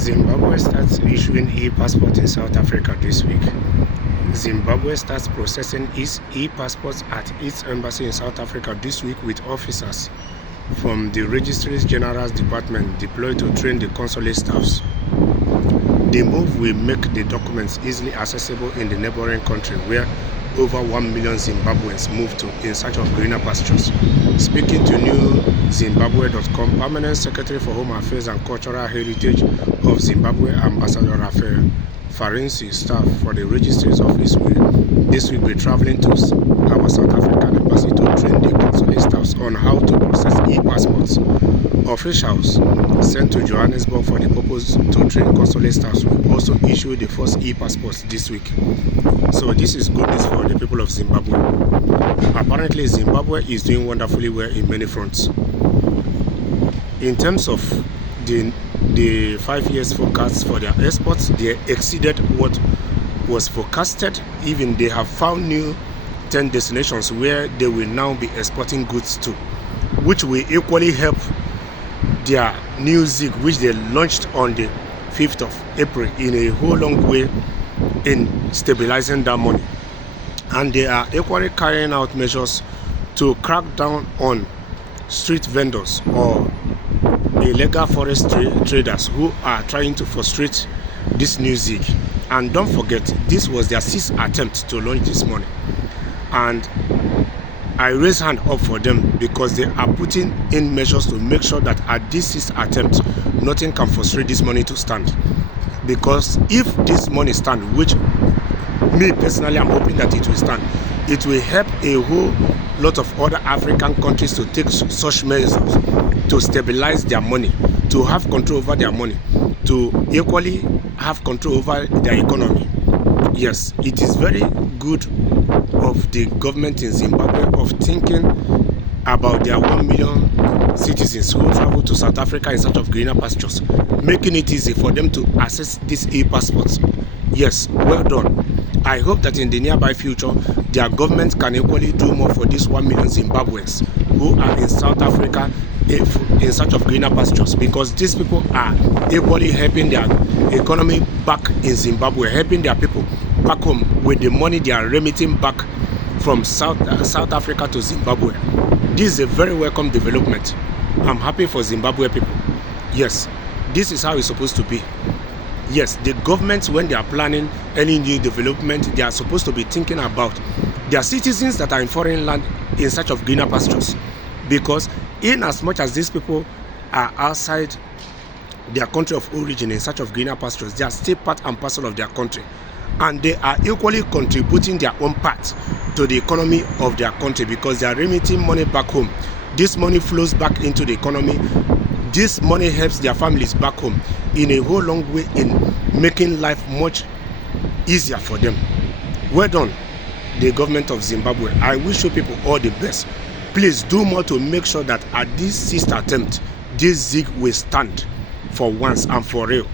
Zimbabwe starts issuing e-passport in South Africa this week. Zimbabwe starts processing its e-passports at its embassy in South Africa this week, with officers from the Registrar General's Department deployed to train the consulate staffs. The move will make the documents easily accessible in the neighboring country, where over 1 million Zimbabweans moved to in search of greener pastures. Speaking to NewZimbabwe.com, Permanent Secretary for Home Affairs and Cultural Heritage of Zimbabwe, Ambassador Raphael Farinsi, staff for the Registrar's Office will this week be traveling to our South African embassy to train the consulate staffs on how to process e-passports. Officials sent to Johannesburg for the purpose to train consulate staffs will also issue the first e-passports this week. So this is good news for the people of Zimbabwe. Apparently, Zimbabwe is doing wonderfully well in many fronts. In terms of the 5 years forecast for their exports, they exceeded what was forecasted. Even they have found new 10 destinations where they will now be exporting goods to, which will equally help their new ZIG, which they launched on the 5th of April, in a whole long way in stabilizing that money. And they are equally carrying out measures to crack down on street vendors or illegal forest traders who are trying to frustrate this new ZIG. And don't forget, this was their 6th attempt to launch this money, and I raise hand up for them because they are putting in measures to make sure that at this 6th attempt, nothing can frustrate this money to stand. Because if this money stand, which me personally I'm hoping that it will stand, it will help a whole lot of other African countries to take such measures to stabilize their money, to have control over their money, to equally have control over their economy. Yes, it is very good of the government in Zimbabwe of thinking about their 1 million citizens who travel to South Africa in search of greener pastures, making it easy for them to access these e-passports. Yes, well done. I hope that in the nearby future, their government can equally do more for these 1 million Zimbabweans who are in South Africa in search of greener pastures, because these people are equally helping their economy back in Zimbabwe, helping their people back home with the money they are remitting back from South Africa to Zimbabwe. This is a very welcome development. I'm happy for Zimbabwe people. Yes, this is how it's supposed to be. Yes, the government, when they are planning any new development, they are supposed to be thinking about their citizens that are in foreign land in search of greener pastures. Because in as much as these people are outside their country of origin in search of greener pastures, they are still part and parcel of their country. And they are equally contributing their own part to the economy of their country, because they are remitting money back home. This money flows back into the economy. This money helps their families back home in a whole long way in making life much easier for them. Well done, the government of Zimbabwe. I wish you people all the best. Please do more to make sure that at this 6th attempt, this ZIG will stand for once and for real.